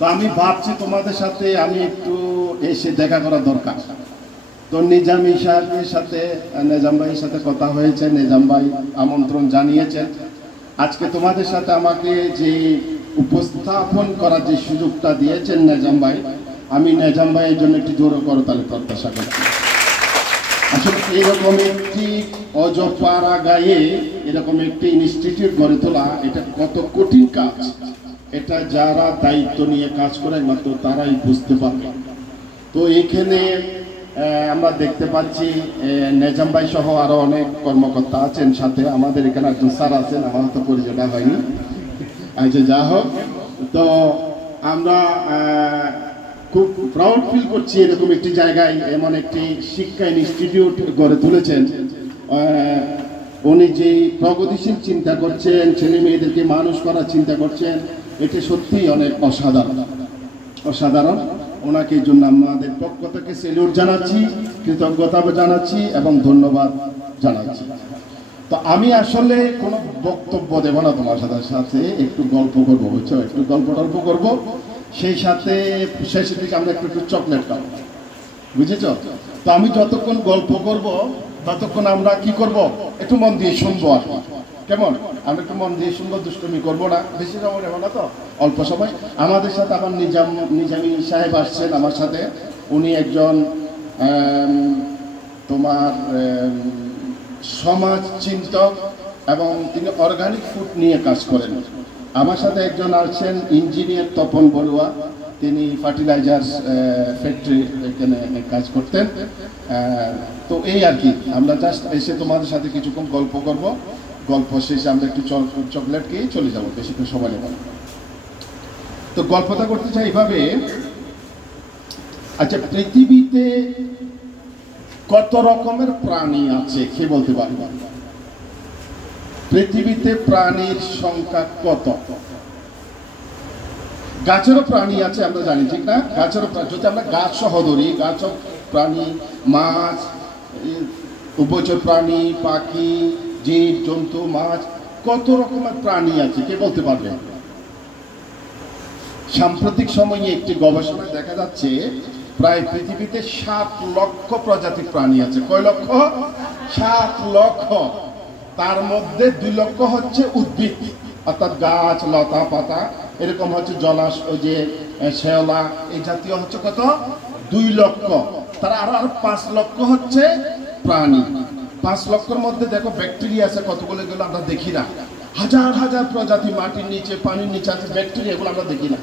তো আমি ভাবছি তোমাদের সাথে আমি একটু এসে দেখা করা দরকার। তো নিজামী সাহেবের সাথে, নিজাম ভাইয়ের সাথে কথা হয়েছে, নিজাম ভাই আমন্ত্রণ জানিয়েছেন। আজকে তোমাদের সাথে আমাকে যে উপস্থাপন করার যে সুযোগটা দিয়েছেন নিজাম ভাই, আমি নিজাম ভাইয়ের জন্য একটি জোর করতালি প্রত্যাশা করছি। আসলে এরকম একটি অজপাড়া গায়ে এরকম একটি ইনস্টিটিউট গড়ে তোলা, এটা কত কঠিন কাজ, এটা যারা দায়িত্ব নিয়ে কাজ করে মাত্র তারাই বুঝতে পারবে। তো এইখানে আমরা দেখতে পাচ্ছি নিজাম ভাই সহ আরো অনেক কর্মকর্তা আছেন সাথে। আমাদের এখানে একজন স্যার আছেন, আমার তো পরিচয়টা হয়নি। আচ্ছা, যা হোক, তো আমরা খুব প্রাউড ফিল করছি এরকম একটি জায়গায় এমন একটি শিক্ষা ইনস্টিটিউট গড়ে তুলেছেন। উনি যে প্রগতিশীল চিন্তা করছেন, ছেলে মেয়েদেরকে মানুষ করার চিন্তা করছেন, এটা সত্যিই অনেক অসাধারণ। ওনাকে এই জন্য আমাদের পক্ষ থেকে সেলিউট জানাচ্ছি, কৃতজ্ঞতা জানাচ্ছি এবং ধন্যবাদ জানাচ্ছি। তো আমি আসলে কোনো বক্তব্য দেব না, তোমার সাথে একটু গল্প করবো, বুঝছো, একটু গল্প করবো। সেই সাথে শেষের দিকে আমরা একটু চকলেট খাবো, বুঝেছ? তো আমি যতক্ষণ গল্প করব ততক্ষণ আমরা কি করব, একটু মন দিয়ে শুনবো। আর কেমন, আমরা একটু মন দিয়ে শুনবো, দুষ্টুমি করবো না, বেশি সময় নেব না, তো অল্প সময়। আমাদের সাথে আবার নিজামী সাহেব আসছেন আমার সাথে। উনি একজন তোমার সমাজ চিন্তক এবং তিনি অর্গানিক ফুড নিয়ে কাজ করেন। আমার সাথে একজন আছেন ইঞ্জিনিয়ার তপন বড়ুয়া, তিনি ফার্টিলাইজার ফ্যাক্টরি এখানে কাজ করতেন। তো এই আর কি, আমরা জাস্ট এসে তোমাদের সাথে কিছুক্ষণ গল্প করব, গল্প শেষে আমরা একটু চকলেট খেয়ে চলে যাবো, বেশিক্ষণ সময় নেব। তো গল্পটা করতে চাই এইভাবে। আচ্ছা, পৃথিবীতে কত রকমের প্রাণী আছে কে বলতে পারবে? পৃথিবীতে প্রাণীর সংখ্যা কত? গাছেরও প্রাণী আছে আমরা জানি, ঠিক না? গাছেরও প্রাণী, যদি আমরা গাছ সহ ধরি, গাছ প্রাণী, মাছ, উভচর প্রাণী, পাখি, জীব জন্তু, মাছ, কত রকমের প্রাণী আছে কে বলতে পারবে? সাম্প্রতিক সময়ে একটি গবেষণায় দেখা যাচ্ছে প্রায় পৃথিবীতে 7 লক্ষ প্রজাতির প্রাণী আছে। কয় লক্ষ? 7 লক্ষ। তার মধ্যে 2 লক্ষ হচ্ছে উদ্ভিদ, অর্থাৎ গাছ, লতা পাতা, এরকম হচ্ছে জলাশয়, যে শ্যাওলা, এই জাতীয় হচ্ছে কত? 2 লক্ষ। তার আরো 5 লক্ষ হচ্ছে প্রাণী। 5 লক্ষের মধ্যে দেখো ব্যাকটেরিয়া আছে কতগুলো, এগুলো আমরা দেখি না। হাজার হাজার প্রজাতি মাটির নিচে, পানির নিচে আছে ব্যাকটেরিয়া, এগুলো আমরা দেখি না।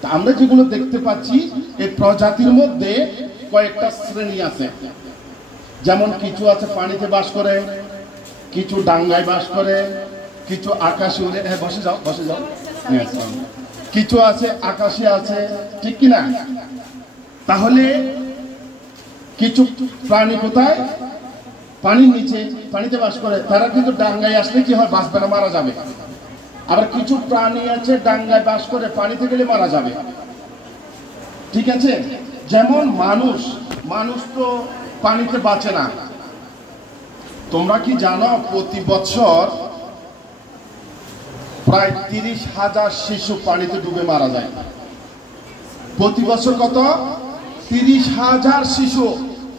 তা আমরা যেগুলো দেখতে পাচ্ছি, এই প্রজাতির মধ্যে কয়েকটা শ্রেণী আছে। যেমন কিছু আছে পানিতে বাস করে, কিছু ডাঙ্গায় বাস করে, কিছু আকাশে উড়ে, বসে যাও, কিছু আছে আকাশে আছে, ঠিক কিনা? তাহলে কিছু প্রাণী কোথায়? পানির নিচে, পানিতে বাস করে, তারা কিন্তু ডাঙ্গায় আসলে কি হয়? বাঁচবে না, মারা যাবে। আবার কিছু প্রাণী আছে ডাঙ্গায় বাস করে, পানিতে গেলে মারা যাবে, ঠিক আছে? যেমন মানুষ তো পানিতে বাঁচে না। তোমরা কি জানো প্রতি বছর প্রায় 30,000 শিশু পানিতে ডুবে মারা যায়? প্রতি বছর কত? 30,000 শিশু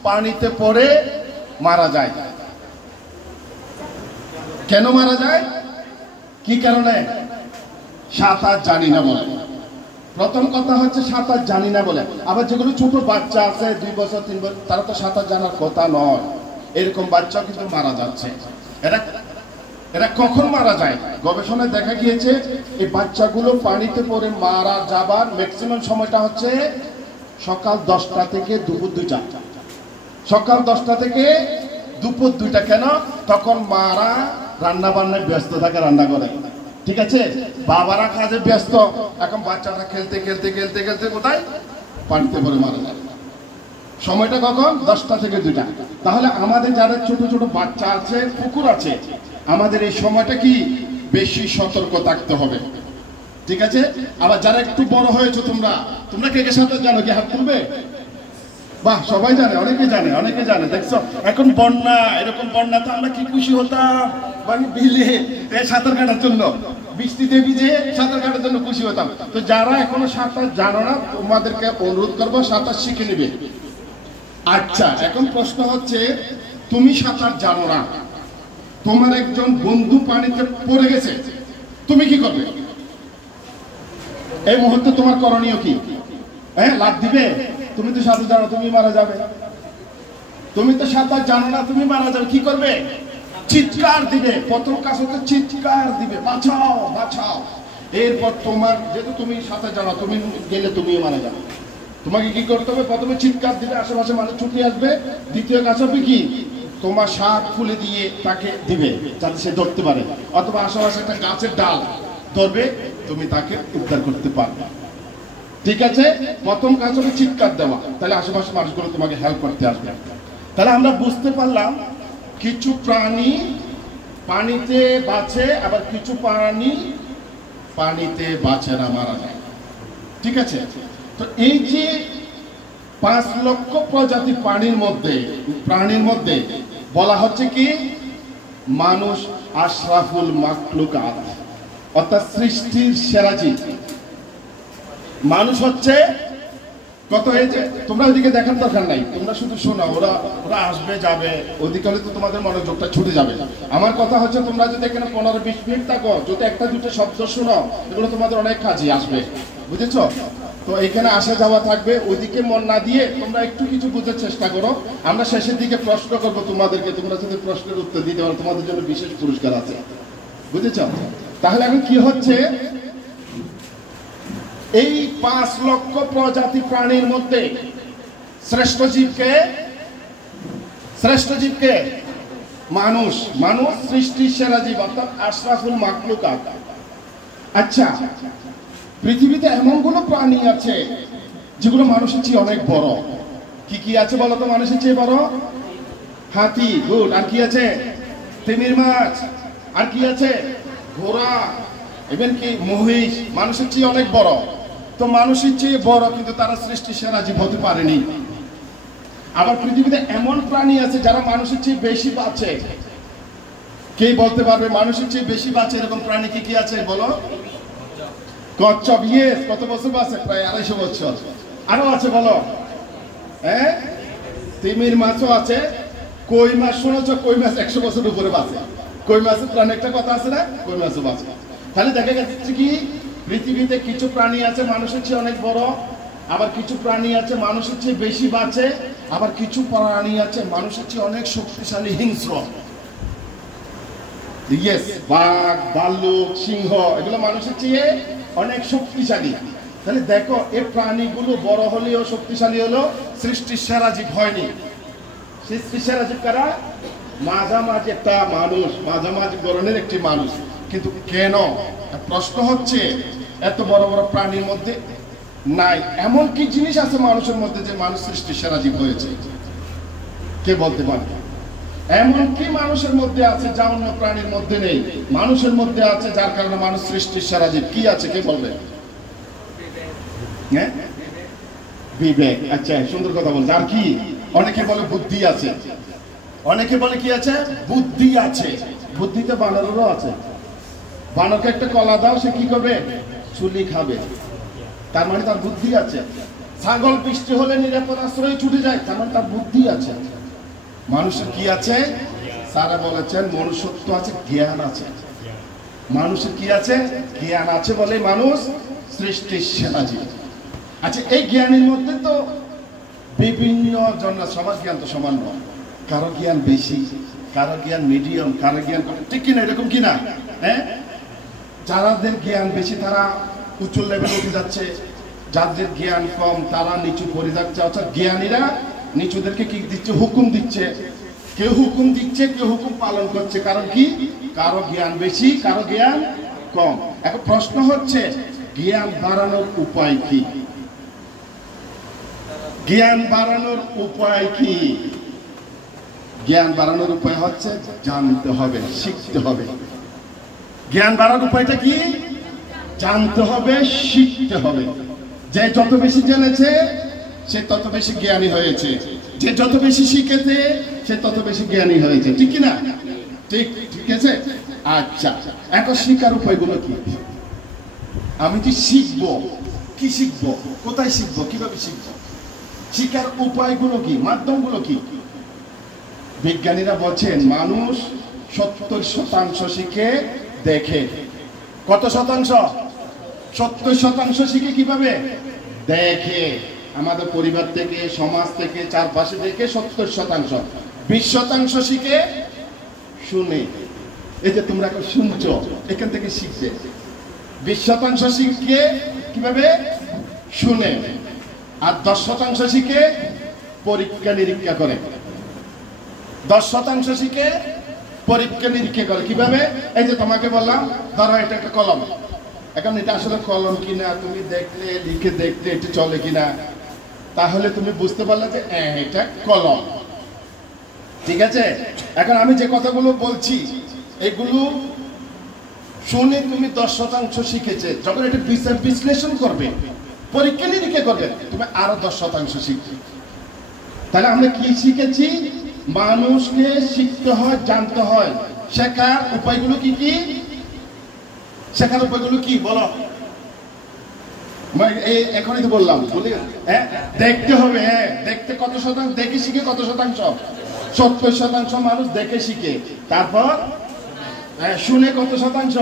পানিতে পড়ে মারা যায়। কেন মারা যায়? কি কারণে? সাঁতার জানি না বলে। প্রথম কথা হচ্ছে সাঁতার জানি না বলে। আবার যেগুলো ছোট বাচ্চা আছে 2 বছর 3 বছর, তারা তো সাঁতার জানার কথা নয়, এরকম বাচ্চা কিন্তু মারা যাচ্ছে। এরা কখন মারা যায়? গবেষণায় দেখা গিয়েছে এই বাচ্চাগুলো পানিতে পড়ে মারা যাবার ম্যাক্সিমাম সময়টা হচ্ছে সকাল 10টা থেকে দুপুর 2টা। সকাল 10টা থেকে দুপুর 2টা। কেন? তখন মারা রান্না বান্নায় ব্যস্ত থাকে, রান্না করে, ঠিক আছে? বাবারা কাজে ব্যস্ত, এখন বাচ্চারা খেলতে খেলতে খেলতে খেলতে কোথায়? পানিতে পড়ে মারা যায়। সময়টা কখন? 10টা থেকে 2টা। তাহলে আমাদের যারা ছোট ছোট বাচ্চা আছে, পুকুর আছে, আমাদের এই সময়টা কি বেশি সতর্ক থাকতে হবে, ঠিক আছে? আবার যারা একটু বড় হয়েছে, তোমরা কে কে সাঁতার জানো? কি হাত তুলবে? বাহ, সবাই জানে, অনেকে জানে। দেখছো এখন বন্যা, এরকম বন্যা তো আমরা কি খুশি হতাম, মানে বিলে সাঁতার কাটার জন্য। বৃষ্টিতে ভিজে সাঁতার কাটার জন্য খুশি হতাম। তো যারা এখনো সাঁতার জানো না, তোমাদেরকে অনুরোধ করবো সাঁতার শিখে নিবে। আচ্ছা, এখন প্রশ্ন হচ্ছে, তুমি সাঁতার জানো না, তোমার একজন বন্ধু পানিতে পড়ে গেছে, তুমি কি করবে? এই মুহূর্তে তোমার করণীয় কি? হ্যাঁ, লাফ দিবে? তুমি তো সাঁতার জানো, তুমি মারা যাবে। তুমি তো সাঁতার জানো না, তুমি মারা যাবে, কি করবে? চিৎকার দিবে। প্রথম কাজ হচ্ছে চিৎকার দিবে, বাঁচাও বাঁচাও। এরপর তোমার, যেহেতু তুমি সাঁতার জানো, তুমি গেলে তুমিও মারা যাবে। তোমাকে কি করতে হবে? প্রথমে চিৎকার দিবে, আশেপাশে মানুষ ছুটে আসবে। দ্বিতীয় কাজ হবে কি? তোমার শাক খুলে দিয়ে তাকে দিবে যাতে সে ধরতে পারে, অথবা আশেপাশে একটা গাছের ডাল ধরবে, তুমি তাকে উদ্ধার করতে পারবে। ঠিক আছে? প্রথম কাজ হলো চিৎকার দেওয়া, তাহলে আশেপাশে মানুষগুলো তোমাকে হেল্প করতে আসবে। তাহলে আমরা বুঝতে পারলাম কিছু প্রাণী পানিতে বাঁচে, আবার কিছু প্রাণী পানিতে বাঁচে না, মারা যায়। ঠিক আছে? তো এই যে 5 লক্ষ প্রজাতি প্রাণীর মধ্যে বলা হচ্ছে কি, মানুষ আশরাফুল মাখলুকাত, অর্থাৎ সৃষ্টির সেরা জীব। মানুষ হচ্ছে কত হয়েছে, তোমরা ওইদিকে দেখার দরকার নাই, তোমরা শুধু শোনো। ওরা আসবে যাবে, ওইদিকে হলে তো তোমাদের মনোযোগটা ছুটে যাবে। আমার কথা হচ্ছে, তোমরা যদি এখানে 15-20 মিনিট থাকো, যদি একটা দুটো শব্দ শোনো, এগুলো তোমাদের অনেক কাজে আসবে। বুঝেছো? তো এখানে আসা যাওয়া থাকবে, ওইদিকে মন না দিয়ে তোমরা একটু কিছু বোঝার চেষ্টা করো। আমরা শেষের দিকে প্রশ্ন করবো তোমাদেরকে, তোমরা যদি প্রশ্নের উত্তর দিতে পারো তোমাদের জন্য বিশেষ পুরস্কার আছে। বুঝেছো? তাহলে এখন কি হচ্ছে, এই 5 লক্ষ প্রজাতি প্রাণীর মধ্যে শ্রেষ্ঠ জীবকে মানুষ সৃষ্টির সেরা জীব, অর্থাৎ আশরাফুল মাখলুকাত। আচ্ছা, পৃথিবীতে এমনগুলো প্রাণী আছে যেগুলো মানুষের চেয়ে অনেক বড়। কি কি আছে বলো তো মানুষের চেয়ে বড়? হাতি, গুড। আর কি আছে? তিমির মাছ। আর কি আছে? ঘোড়া, ইভেন কি মহিষ। মানুষের চেয়ে অনেক বড়। তো মানুষের চেয়ে বড়, কিন্তু তারা সৃষ্টি সেরা জীব হতে পারেনি। আবার পৃথিবীতে এমন প্রাণী আছে যারা মানুষের চেয়ে বেশি বাঁচে। কে বলতে পারবে মানুষের চেয়ে বেশি বাঁচে এরকম প্রাণী কি কি আছে বলো? কচ্ছপ। ইয়েস। কত বছর বাঁচে? প্রায় 250 বছর। আরো আছে বলো? হ্যাঁ, তিমির মাছও আছে। কই মাছ শুনেছ? কই মাছ 100 বছর উপরে বাঁচে। কই মাছের প্রাণী একটা কথা আছে না, কই মাছও বাঁচে। তাহলে দেখা যাচ্ছে কি, পৃথিবীতে কিছু প্রাণী আছে মানুষের চেয়ে অনেক বড়, আবার কিছু প্রাণী আছে মানুষের চেয়ে বেশি বাঁচে, আবার কিছু প্রাণী আছে মানুষের চেয়ে অনেক শক্তিশালী, হিংস্র। ইয়েস, বাঘ, ভাল্লুক, সিংহ, এগুলো মানুষের চেয়ে অনেক শক্তিশালী। তাহলে দেখো, এই প্রাণীগুলো বড় হলেও শক্তিশালী হলো, সৃষ্টির সেরা জীব হয়নি। সৃষ্টির সেরা জীব কারা? মাঝামাঝি একটা মানুষ, মাঝামাঝি ধরনের একটি মানুষ। কিন্তু কেন? প্রশ্ন হচ্ছে, এত বড় বড় প্রাণীর মধ্যে নাই এমন কি জিনিস আছে মানুষের মধ্যে যে মানুষ সৃষ্টির সেরা জীব হয়েছে? কে বলতে পারবে? এমন কি মানুষের মধ্যে আছে যা অন্য প্রাণীর মধ্যে নেই? মানুষের মধ্যে আছে, যার কারণে মানুষ সৃষ্টির সেরা জীব। কি আছে, কে বলবে? হ্যাঁ, বিবেক। আচ্ছা, সুন্দর কথা বলছে। আর কি? অনেকে বলে বুদ্ধি আছে, অনেকে বলে কি আছে? বুদ্ধি আছে। বুদ্ধিতে বানরেরও আছে। বানরকে একটা কলা দাও, সে কি করবে? চুলি খাবে। তার মানে তার বুদ্ধি আছে। ছাগল বৃষ্টি হলে নিরাপদ আশ্রয়ে ছুটে যায়, তার মানে তার বুদ্ধি আছে। মানুষের কি আছে? স্যারা বলেছেন মনুষ্যত্ব আছে, জ্ঞান আছে। মানুষের কি আছে? জ্ঞান আছে বলে মানুষ সৃষ্টির সেরা জীব। আচ্ছা, এই জ্ঞানের মধ্যে তো বিভিন্ন জনের সমাজ জ্ঞান তো সমান নয়। কারো জ্ঞান বেশি, কারো জ্ঞান মিডিয়াম, কারো জ্ঞান, ঠিক কিনা? এরকম কিনা? হ্যাঁ, যাদের জ্ঞান বেশি তারা উচ্চ লেভেলে উঠে যাচ্ছে, যাদের জ্ঞান কম তারা নিচু পড়ে যাচ্ছে। অর্থাৎ জ্ঞানীরা নিচুদেরকে কি দিচ্ছে? হুকুম দিচ্ছে। কেউ হুকুম দিচ্ছে, কেউ হুকুম পালন করছে। কারণ কি? কারো জ্ঞান বেশি, কারো জ্ঞান কম। এখন প্রশ্ন হচ্ছে, জ্ঞান বাড়ানোর উপায় কি? জ্ঞান বাড়ানোর উপায় কি? জ্ঞান বাড়ানোর উপায় হচ্ছে জানতে হবে, শিখতে হবে। জ্ঞান বাড়ানোর উপায়টা কি? জানতে হবে, শিখতে হবে। যে যত বেশি জেনেছে সে তত বেশি জ্ঞানী হয়েছে, যে যত বেশি শিখেছে সে তত বেশি জ্ঞানী হয়েছে। ঠিক কিনা? ঠিক, ঠিক আছে। আচ্ছা, এখন শিক্ষার উপায়গুলো কি? আমি যে শিখবো, কি শিখবো, কোথায় শিখবো, কিভাবে শিখবো, শিক্ষার উপায়গুলো কি, মাধ্যমগুলো কি? বিজ্ঞানীরা বলছেন মানুষ 70% শিখে দেখে। কত শতাংশ? 70% শিখে কিভাবে দেখে। আমাদের পরিবার থেকে, সমাজ থেকে, চারপাশে থেকে 70%। 20% শিখে শুনে। এই যে তোমরা এখন শুনছো, এখান থেকে শিখবে। 20% শিখে কিভাবে শুনে, আর 10% শিখে পরীক্ষা নিরীক্ষা করে। 10% শিখে পরীক্ষা নিরীক্ষা করে কিভাবে? এই যে তোমাকে বললাম, ধরো এটা একটা কলম, এখন এটা আসলে কলম কিনা তুমি দেখলে, লিখে দেখলে এটা চলে কিনা, তাহলে তুমি বুঝতে পারলে যে এটা কলম। ঠিক আছে, এখন আমি যে কথাগুলো বলছি এগুলো শুনে তুমি 10% শিখেছে, যখন এটা বিশ্লেষণ করবে, পরীক্ষা নিরীক্ষা করবে, তুমি আরো 10% শিখবে। তাহলে আমরা কি শিখেছি? মানুষকে শিখতে হয়, জানতে হয়। শেখার উপায়গুলো কি কি? শেখার উপায়গুলো কি বলো? এখনই তো বললাম, বলি হ্যাঁ, দেখতে হবে। হ্যাঁ, দেখতে কত শতাংশ? দেখে শিখে কত শতাংশ? 70% মানুষ দেখে শিখে। তারপর শুনে কত শতাংশ?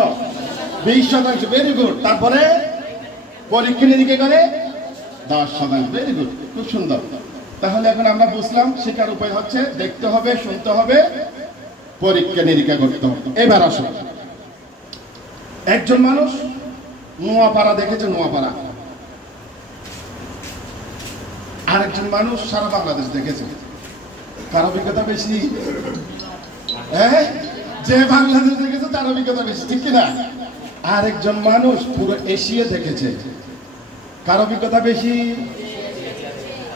20%। Very good. তারপরে পরীক্ষা নিরীক্ষা করে 10%। ভেরি গুড, খুব সুন্দর। তাহলে এখন আমরা বুঝলাম শেখার উপায় হচ্ছে দেখতে হবে, শুনতে হবে, পরীক্ষা নিরীক্ষা করতে হবে। এবার আসো, একজন মানুষ নোয়াপাড়া দেখেছে, নোয়াপাড়া। আরেকজন মানুষ সারা বাংলাদেশ দেখেছে। কার অভিজ্ঞতা বেশি? হ্যাঁ, যে বাংলাদেশ দেখেছে তার অভিজ্ঞতা বেশি, ঠিক কিনা? আরেকজন মানুষ পুরো এশিয়া দেখেছে। কার অভিজ্ঞতা বেশি?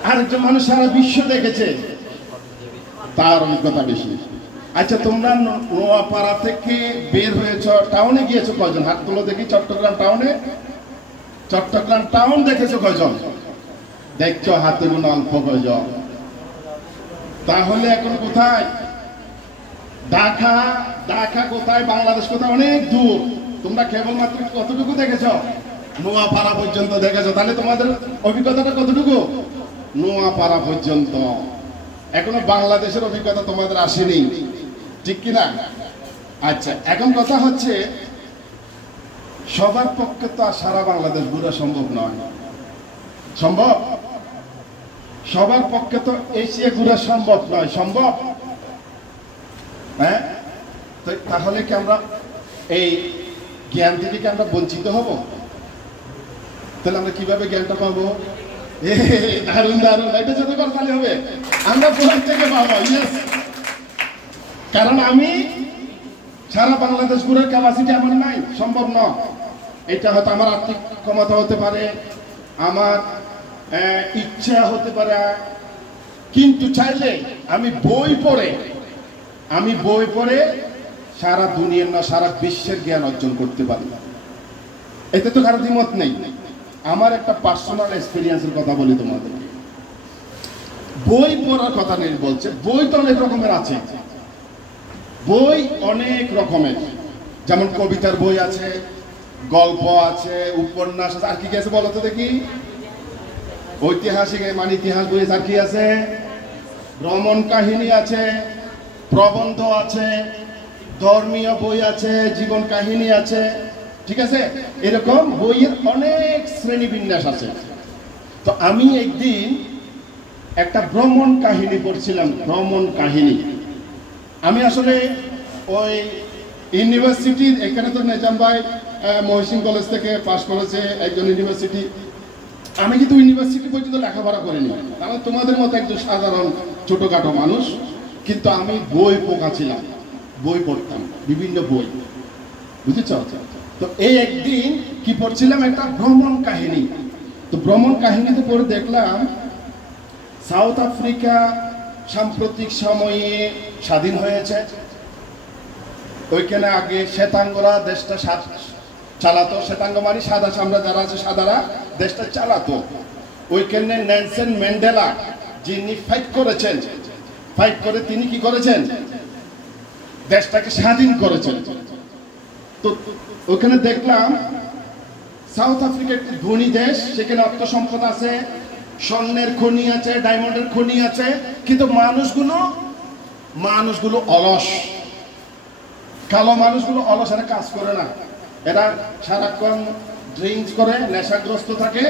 আরেকজন মানুষ সারা বিশ্ব দেখেছে, তার অভিজ্ঞতা বেশি। আচ্ছা, তোমরা নোয়াপাড়া থেকে বের হয়েছ, টাউনে গিয়েছো কয়জন? হাত তুলো দেখি। চট্টগ্রাম টাউনে, চট্টগ্রাম টাউন দেখেছো কয়জন? দেখছো হাতে গুলো অল্প কয়জন। তাহলে এখন কোথায়? ঢাকা। ঢাকা কোথায়? বাংলাদেশ কোথায়? অনেক দূর। তোমরা কেবলমাত্র কতটুকু দেখেছো? নোয়াপাড়া পর্যন্ত দেখেছো। তাহলে তোমাদের অভিজ্ঞতাটা কতটুকু? নোয়াপাড়া পর্যন্ত। এখনো বাংলাদেশের অভিজ্ঞতা তোমাদের আসেনি, ঠিক কিনা? আচ্ছা, এখন কথা হচ্ছে সবার পক্ষে তো আর সারা বাংলাদেশ ঘোরা সম্ভব নয়। সম্ভব? সবার পক্ষে তো এশিয়া ঘোরা সম্ভব নয়। সম্ভব? হ্যাঁ, তাহলে কি আমরা এই জ্ঞান থেকে কি আমরা বঞ্চিত হব? তাহলে আমরা কিভাবে জ্ঞানটা পাবো? দারুণ দারুণ, এটা যত করতে হবে আমরা কোথায় থেকে পাবো? কারণ আমি সারা বাংলাদেশ ঘুরার ক্যাপাসিটি আমার নাই, সম্ভব নয়। এটা হয়তো আমার আর্থিক ক্ষমতা হতে পারে, আমার ইচ্ছা হতে পারে, কিন্তু চাইলে আমি বই পড়ে সারা দুনিয়ার না সারা বিশ্বের জ্ঞান অর্জন করতে পারি। এতে তো কারো দ্বিমত নেই। আমার একটা পার্সোনাল এক্সপিরিয়েন্সের কথা বলি তোমাদেরকে। বই পড়ার কথা নেই বলছে, বই তো অনেক রকমের আছে। বই অনেক রকমের, যেমন কবিতার বই আছে, গল্প আছে, উপন্যাস আছে, আর কি আছে বলো তো দেখি? ঐতিহাসিক মানে ইতিহাস বই আর কি আছে? ভ্রমণ কাহিনী আছে, প্রবন্ধ আছে, ধর্মীয় বই আছে, জীবন কাহিনী আছে, ঠিক আছে? এরকম বইয়ের অনেক শ্রেণী বিন্যাস আছে। তো আমি একদিন একটা ভ্রমণ কাহিনী পড়ছিলাম। ভ্রমণ কাহিনী আমি আসলে ওই ইউনিভার্সিটির, এখানে তো নিজাম ভাই মহসিন কলেজ থেকে পাশ করেছে, একজন ইউনিভার্সিটি। আমি কিন্তু ইউনিভার্সিটি পর্যন্ত লেখাপড়া করিনি, আমি তোমাদের মতো একজন সাধারণ ছোটখাটো মানুষ। কিন্তু আমি বই পোকা ছিলাম, বই পড়তাম, বিভিন্ন বই, বুঝেছ? তো এই একদিন কি পড়ছিলাম, একটা ভ্রমণ কাহিনী। তো ভ্রমণ কাহিনীতে পড়ে দেখলাম সাউথ আফ্রিকা সাম্প্রতিক সময়ে স্বাধীন হয়েছে। ওইখানে আগে শ্বেতাঙ্গরা দেশটা চালাতো। শ্বেতাঙ্গ মানে সাদা চামড়া যারা আছে, সাদারা দেশটা চালাতো। ওইখানে নেলসন ম্যান্ডেলা যিনি ফাইট করে তিনি কি করেছেন? দেশটাকে স্বাধীন করেছেন। তো ওখানে দেখলাম সাউথ আফ্রিকা একটি ধনী দেশ, সেখানে অর্থ সম্পদ আছে, স্বর্ণের খনি আছে, ডায়মন্ডের খনি আছে, কিন্তু মানুষগুলো অলস। কালো মানুষগুলো অলস, এরা কাজ করে না, এরা সারাক্ষণ ড্রিঙ্কস করে, নেশাগ্রস্ত থাকে,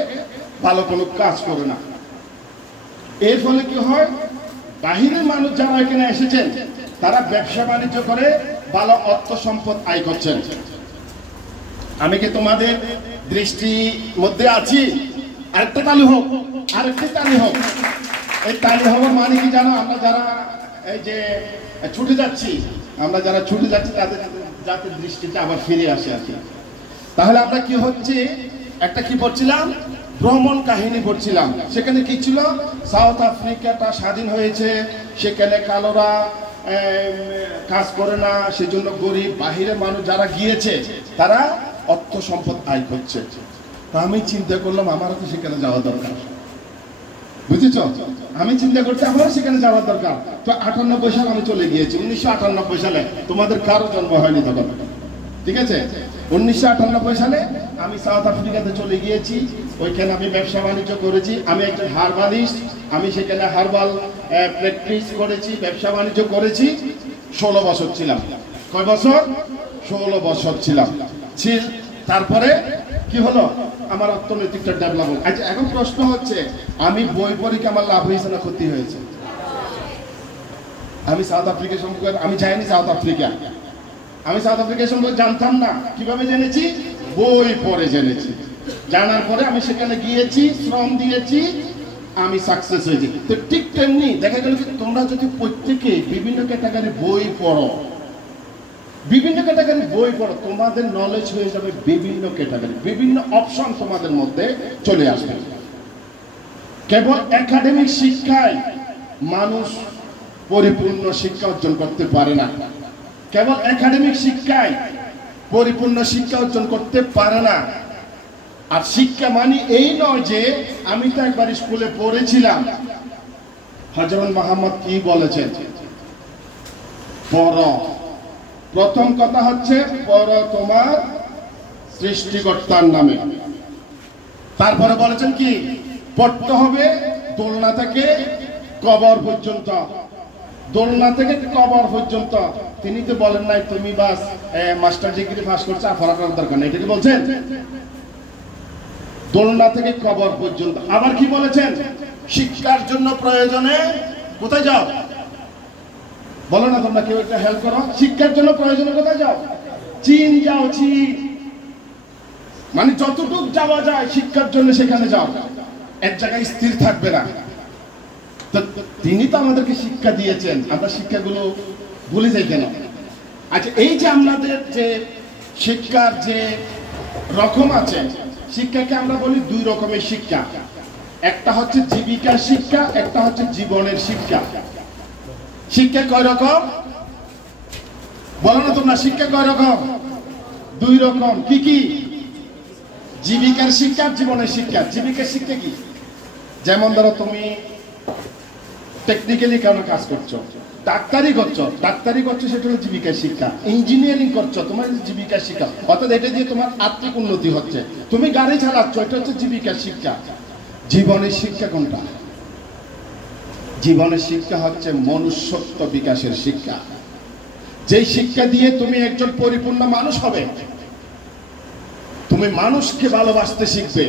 ভালো কোনো কাজ করে না। এর ফলে কি হয়, বাহিরের মানুষ যারা এখানে এসেছেন তারা ব্যবসা বাণিজ্য করে ভালো অর্থ সম্পদ আয় করছেন। আমি কি তোমাদের দৃষ্টির মধ্যে আছি? আরেকটা তালি হোক, আরেকটি তালি হোক। এই তালি হওয়ার মানে কি জানো? আমরা যারা এই যে ছুটে যাচ্ছি, তাদের যাতে দৃষ্টিতে আবার ফিরে আসে আর কি। তাহলে আমরা কি হচ্ছে, একটা কি পড়ছিলাম, ভ্রমণ কাহিনী পড়ছিলাম। সেখানে কি ছিল, সাউথ আফ্রিকাটা স্বাধীন হয়েছে, সেখানে কালোরা কাজ করে না, সেজন্য গরিব বাহিরের মানুষ যারা গিয়েছে তারা অর্থ সম্পদ আয় করছে। তা আমি চিন্তা করলাম আমারও তো সেখানে যাওয়া দরকার, বুঝেছ? আমি চিন্তা করছি আমারও সেখানে যাওয়ার দরকার। তো 98 সালে আমি চলে গিয়েছি, 1998 সালে। তোমাদের কারো জন্ম হয়নি তখন, ঠিক আছে? 1998 সালে আমি সাউথ আফ্রিকাতে চলে গিয়েছি। ওইখানে আমি ব্যবসা বাণিজ্য করেছি। আমি একজন হার্বালিস্ট, আমি সেখানে হার্বাল প্র্যাকটিস করেছি, ব্যবসা বাণিজ্য করেছি। 16 বছর ছিলাম। কয় বছর? 16 বছর ছিলাম। তারপরে কি হলো, আমার অর্থনৈতিকটা ডেভেলপ হলো। আচ্ছা, এখন প্রশ্ন হচ্ছে, আমি বই পড়ি কি আমার লাভ হয়েছে না ক্ষতি হয়েছে? আমি সাউথ আফ্রিকা সম্পর্কে আমি যাইনি সাউথ আফ্রিকা। আমি সাউথ আফ্রিকা সম্পর্কে জানতাম না। কিভাবে জেনেছি? বই পড়ে জেনেছি। জানার পরে আমি সেখানে গিয়েছি, শ্রম দিয়েছি, আমি সাকসেস হয়েছি। তো ঠিক তেমনি দেখা গেল কি, তোমরা যদি প্রত্যেকে বিভিন্ন ক্যাটাগরি বই পড়ো, তোমাদের নলেজ হয়ে যাবে বিভিন্ন ক্যাটাগরি, বিভিন্ন অপশন তোমাদের মধ্যে চলে আসবে। কেবল একাডেমিক শিক্ষায় মানুষ পরিপূর্ণ শিক্ষা অর্জন করতে পারে না। কেবল একাডেমিক শিক্ষায় পরিপূর্ণ শিক্ষা অর্জন করতে পারে না। আর শিক্ষা মানে এই নয় যে আমি তো একবার স্কুলে পড়েছিলাম। হযরত মুহাম্মদ কি বলেছেন? পড়ো। প্রথম কথা হচ্ছে পড়ো তোমার সৃষ্টিকর্তার নামে। তারপরে বলেছেন কি? পড়তে হবে দোলনা থেকে কবর পর্যন্ত। দোলনা থেকে কবর পর্যন্ত। তিনি তো বলেন নাই তুমি বাস মাস্টার ডিগ্রি পাস করছো, আর পড়াশোনার দরকার নেই, এটা কি বলছেন? দোলনা থেকে কবর পর্যন্ত। আবার কি বলেছেন? শিক্ষার জন্য প্রয়োজনে কোথায় যাও? বলো না তোমরা, কেউ একটা হেল্প করো। শিক্ষার জন্য প্রয়োজনে কোথায় যাও? চীন যাও, চীন। মানে যতটুক যাওয়া যায় শিক্ষার জন্য সেখানে যাও, এক জায়গায় স্থির থাকবে না। তিনি তো আমাদেরকে শিক্ষা দিয়েছেন, আমরা শিক্ষাগুলো ভুলে যাই কেন? আচ্ছা, এই যে আমাদের যে শিক্ষার যে রকম আছে, শিক্ষাকে আমরা বলি দুই রকমের শিক্ষা। একটা হচ্ছে জীবিকার শিক্ষা, একটা হচ্ছে জীবনের শিক্ষা। শিক্ষা কয় রকম? বলো না তোমরা, শিক্ষা কয় রকম? দুই রকম। কি কি? জীবিকার শিক্ষা, জীবনের শিক্ষা। জীবিকার শিক্ষা কি? যেমন ধরো তুমি টেকনিক্যালি কেন কাজ করছো, ডাক্তারি করছো, সেটা হলো জীবিকার শিক্ষা। ইঞ্জিনিয়ারিং করছো, তোমার জীবিকার শিক্ষা, অর্থাৎ এটা দিয়ে তোমার আর্থিক উন্নতি হচ্ছে। তুমি গাড়ি চালাচ্ছ, এটা হচ্ছে জীবিকার শিক্ষা। জীবনের শিক্ষা কোনটা? জীবনের শিক্ষা হচ্ছে মনুষ্যত্ব বিকাশের শিক্ষা। যেই শিক্ষা দিয়ে তুমি একজন পরিপূর্ণ মানুষ হবে। তুমি মানুষকে ভালোবাসতে শিখবে,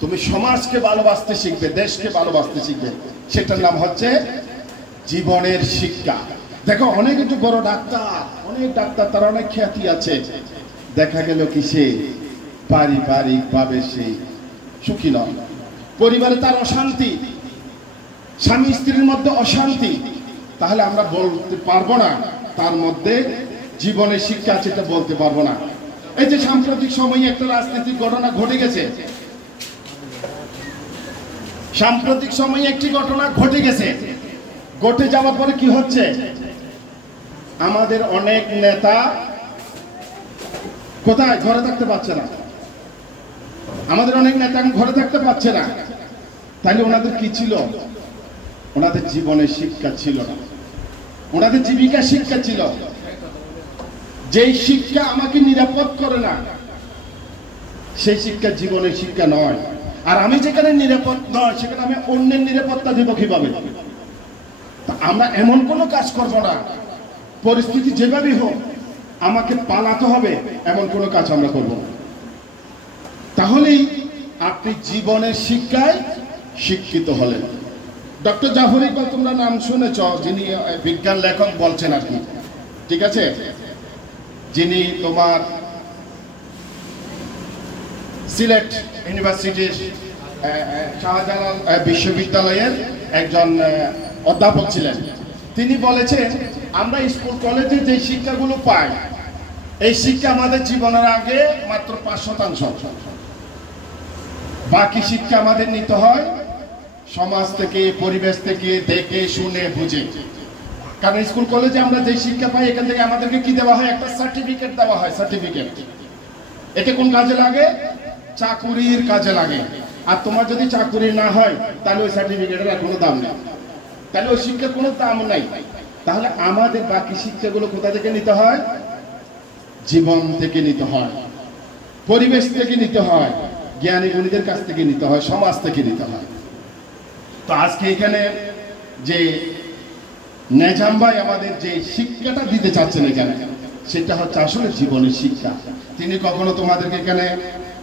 তুমি সমাজকে ভালোবাসতে শিখবে, দেশকে ভালোবাসতে শিখবে। সেটার নাম হচ্ছে জীবনের শিক্ষা। দেখো, অনেক একটু বড় ডাক্তার, অনেক ডাক্তার, তার অনেক খ্যাতি আছে। দেখা গেল কি সে পারিবারিক ভাবে সে সুখী নয়, পরিবারে তার অশান্তি, স্বামী স্ত্রীর মধ্যে অশান্তি। তাহলে আমরা বলতে পারবো না তার মধ্যে জীবনের শিক্ষা আছে, এটা বলতে পারবো না। এই যে সাম্প্রতিক সময়ে একটা রাজনৈতিক ঘটনা ঘটে গেছে, সাম্প্রতিক সময়ে একটি ঘটনা ঘটে গেছে। ঘটে যাওয়ার পরে কি হচ্ছে? আমাদের অনেক নেতা কোথায়? ঘরে থাকতে পারছে না। আমাদের অনেক নেতা ঘরে থাকতে পারছে না। তাহলে ওনাদের কি ছিল? ওনাদের জীবনের শিক্ষা ছিল না, ওনাদের জীবিকা শিক্ষা ছিল। যেই শিক্ষা আমাকে নিরাপদ করে না, সেই শিক্ষা জীবনের শিক্ষা নয়। আর আমি যেখানে নিরাপদ নয় সেখানে আমি অন্যের নিরাপত্তা দিব কিভাবে? আমরা এমন কোনো কাজ করব না, পরিস্থিতি যেভাবেই হোক আমাকে পালাতে হবে এমন কোনো কাজ আমরা করব না। তাহলেই আপনি জীবনের শিক্ষায় শিক্ষিত হলেন। ডক্টর জাফর ইকবাল তোমরা নাম শুনেছ, যিনি বিজ্ঞান লেখক বলছেন আর কি, ঠিক আছে, যিনি তোমার সিলেট ইউনিভার্সিটির শাহজালাল বিশ্ববিদ্যালয়ের একজন অধ্যাপক ছিলেন। তিনি বলেছেন আমরা স্কুল কলেজে যে শিক্ষাগুলো পাই, এই শিক্ষা আমাদের জীবনের আগে মাত্র 5%। বাকি শিক্ষা আমাদের নিতে হয় সমাজ থেকে, পরিবেশ থেকে, দেখে শুনে বুঝে। কারণ স্কুল কলেজে আমরা যে শিক্ষা পাই এখান থেকে আমাদেরকে কি দেওয়া হয়? একটা সার্টিফিকেট দেওয়া হয়। সার্টিফিকেট এটা কোন কাজে লাগে? চাকুরির কাজে লাগে। আর তোমার যদি চাকুরি না হয় তাহলে ওই সার্টিফিকেটের আর কোনো দাম নেই, তাহলে ওই শিক্ষার কোনো দাম নাই। তাহলে আমাদের বাকি শিক্ষাগুলো কোথা থেকে নিতে হয়? জীবন থেকে নিতে হয়, পরিবেশ থেকে নিতে হয়, জ্ঞানী গুণীদের কাছ থেকে নিতে হয়, সমাজ থেকে নিতে হয়। তো আজকে এখানে যে নেজাম ভাই আমাদের যে শিক্ষাটা দিতে চাচ্ছেন এখানে, সেটা হচ্ছে আসলে জীবনের শিক্ষা। তিনি কখনো তোমাদেরকে এখানে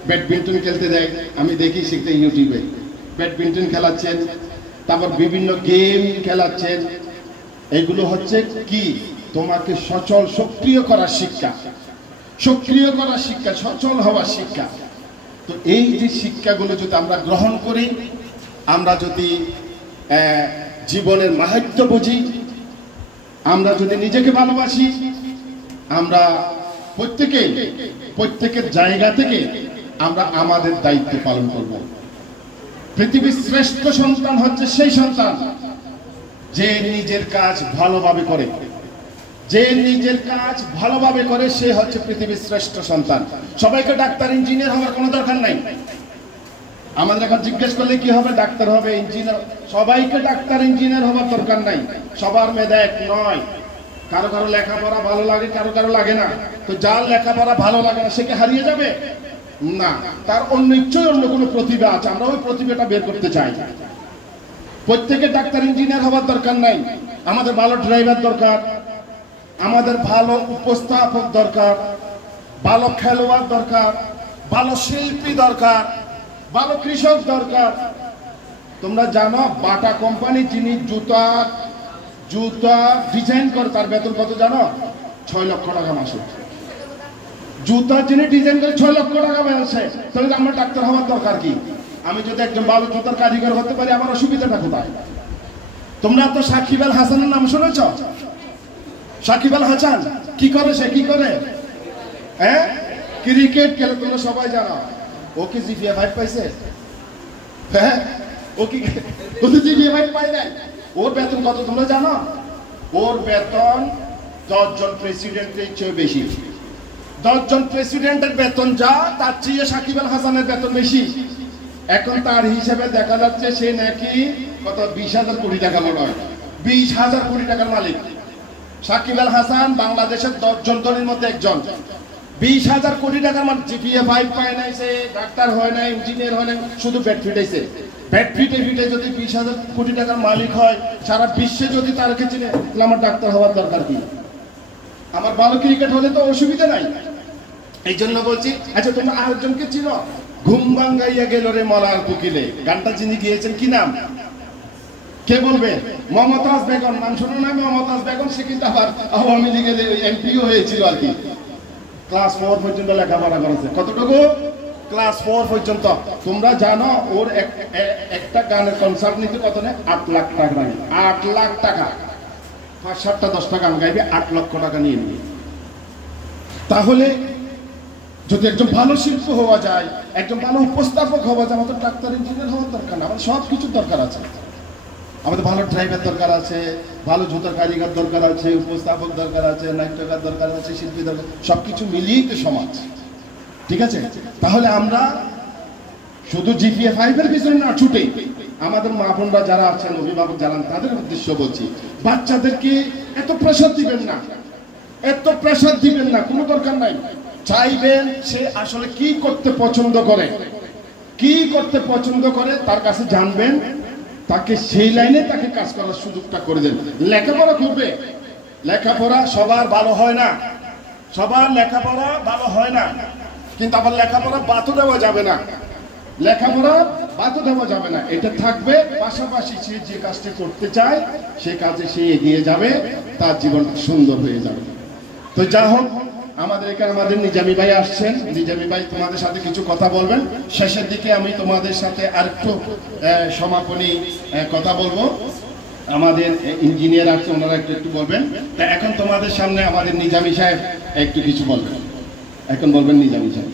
ব্যাডমিন্টন খেলতে দেয়, আমি দেখি শিখতে ইউটিউবে ব্যাডমিন্টন খেলাচ্ছেন, তারপর বিভিন্ন গেম খেলাচ্ছেন। এগুলো হচ্ছে কি? তোমাকে সচল সক্রিয় করার শিক্ষা, সক্রিয় করার শিক্ষা, সচল হওয়ার শিক্ষা। তো এই যে শিক্ষাগুলো যদি আমরা গ্রহণ করি, আমরা যদি জীবনের মাহাত্ম্য বুঝি, আমরা যদি নিজেকে ভালোবাসি, আমরা প্রত্যেকের জায়গা থেকে আমরা আমাদের দায়িত্ব পালন করব। পৃথিবীর শ্রেষ্ঠ সন্তান হচ্ছে সেই সন্তান যে নিজের কাজ ভালোভাবে করে। যে নিজের কাজ ভালোভাবে করে সে হচ্ছে পৃথিবীর শ্রেষ্ঠ সন্তান। সবাইকে ডাক্তার ইঞ্জিনিয়ার হওয়ার কোনো দরকার নাই। আমাদের এখন জিজ্ঞেস করলে কি হবে? ডাক্তার হবে, ইঞ্জিনিয়ার। সবাইকে ডাক্তার ইঞ্জিনিয়ার হওয়ার দরকার নাই। সবার মেধা এক নয়। কারো কারো লেখাপড়া ভালো লাগে, কারো কারো লাগে না। তো যার লেখাপড়া ভালো লাগে না সে কি হারিয়ে যাবে? না, তার নিশ্চয়ই অন্য কোনো প্রতিভা আছে। আমরা ওই প্রতিভাটা বের করতে চাই। প্রত্যেকে ডাক্তার ইঞ্জিনিয়ার হওয়ার দরকার নাই। আমাদের ভালো ড্রাইভার দরকার, আমাদের ভালো উপস্থাপক দরকার, ভালো খেলোয়াড় দরকার, ভালো শিল্পী দরকার, ভালো কৃষক দরকার। তোমরা জানো বাটা কোম্পানি যিনি জুতা ডিজাইন করে তার বেতন কত জানো? 6 লক্ষ টাকা মাসে। জুতা যিনি ডিজাইন করে 6 লক্ষ টাকা বেড়েছে। তাহলে আমার ডাক্তার হওয়ার দরকার কি? আমি যদি একজন ভালো জুতার কারিগর হতে পারি, আমার অসুবিধাটা কোথায়? তোমরা তো সাকিব আল হাসানের নাম শুনেছ? সাকিব আল হাসান কি করে? সে কি করে? ক্রিকেট খেলে, তোমরা সবাই জানো। ও কি জিপিএ 5 পাইছে? ও কি জিপিএ 5 পাই নাই? ওর বেতন কত তোমরা জানো? ওর বেতন 10 জন প্রেসিডেন্টের চেয়ে বেশি। 10 জন প্রেসিডেন্টের বেতন যা, তার চেয়ে সাকিব আল হাসানের বেতন বেশি। এখন তার হিসেবে দেখা যাচ্ছে সে নাকি কত 20,000 কোটি টাকা মনে হয়, 20,000 কোটি টাকার মালিক। সাকিব আল হাসান বাংলাদেশের 10 জন ধনীর মধ্যে একজন। 20,000 কোটি টাকার মালিক। জিপিএ 5 পায় নাই, সে ডাক্তার হয় নাই, ইঞ্জিনিয়ার হয় নাই, শুধু ব্যাট ফিটাইছে। ব্যাট ফিটে যদি 20,000 কোটি টাকার মালিক হয়, সারা বিশ্বে যদি তারকে চিনে, তাহলে আমার ডাক্তার হওয়ার দরকার কি? আমার ভালো ক্রিকেট হলে তো অসুবিধা নাই। এই জন্য বলছি। আচ্ছা, তোমরা আরেকজনকে চিনো? ঘুম ভাঙ্গাইয়া গেল রে মলার কুকিলে, গানটা যিনি গিয়েছেন কি নাম? কে বলবে? মমতাজ বেগম। নাম শুনো না? মমতাজ বেগম। সে কিন্তু আবার আওয়ামী লীগের এমপিও হয়েছিল আর কি। ক্লাস 4 পর্যন্ত লেখাপড়া করেছে। কতটুকু? ক্লাস 4 পর্যন্ত। তোমরা জানো ওর একটা গানের কনসার্ট নিতে কত নেয়? 8 লাখ টাকা লাগে। 8 লাখ টাকা। 5-7টা 10টা গান গাইবে, 8 লক্ষ টাকা নিয়ে নিবে। তাহলে যদি একজন ভালো শিল্পী হওয়া যায়, একজন ভালো উপস্থাপক হওয়া যায়, আমাদের ডাক্তার ইঞ্জিনিয়ার হওয়ার দরকার না। আমাদের সব কিছুর দরকার আছে। আমাদের ভালো ড্রাইভার দরকার আছে, ভালো জুতার কারিগর দরকার আছে, উপস্থাপক দরকার আছে, নাট্যকার দরকার আছে, শিল্পী দরকার। সবকিছু মিলিয়েই তো সমাজ, ঠিক আছে? তাহলে আমরা শুধু জিপিএ 5 এর পিছনে না ছুটে, আমাদের মা বোনরা যারা আছেন, অভিভাবক যারা, তাদের উদ্দেশ্য বলছি, বাচ্চাদেরকে এত প্রেশার দিবেন না, এত প্রেসার দিবেন না, কোনো দরকার নাই। চাইবেন সে আসলে কি করতে পছন্দ করে, কি করতে পছন্দ করে তার কাছে জানবেন, তাকে সেই লাইনে তাকে কাজ করার সুযোগটা করে দেন। লেখাপড়া করবে, লেখাপড়া সবার ভালো হয় না, সবার লেখাপড়া ভালো হয় না, কিন্তু আবার লেখাপড়া বাতও দেওয়া যাবে না, লেখাপড়া বাতও দেওয়া যাবে না, এটা থাকবে। পাশাপাশি সে যে কাজটা করতে চায় সে কাজে সে এগিয়ে যাবে, তার জীবনটা সুন্দর হয়ে যাবে। তো যা হোক, আমাদের এখানে আমাদের নিজামী ভাই আসছেন। নিজামী ভাই তোমাদের সাথে কিছু কথা বলবেন। শেষের দিকে আমি তোমাদের সাথে আরেকটু সমাপনী কথা বলবো। আমাদের ইঞ্জিনিয়ার আছে, ওনারা একটু বলবেন। তা এখন তোমাদের সামনে আমাদের নিজামী সাহেব একটু কিছু বলবেন। এখন বলবেন নিজামী সাহেব।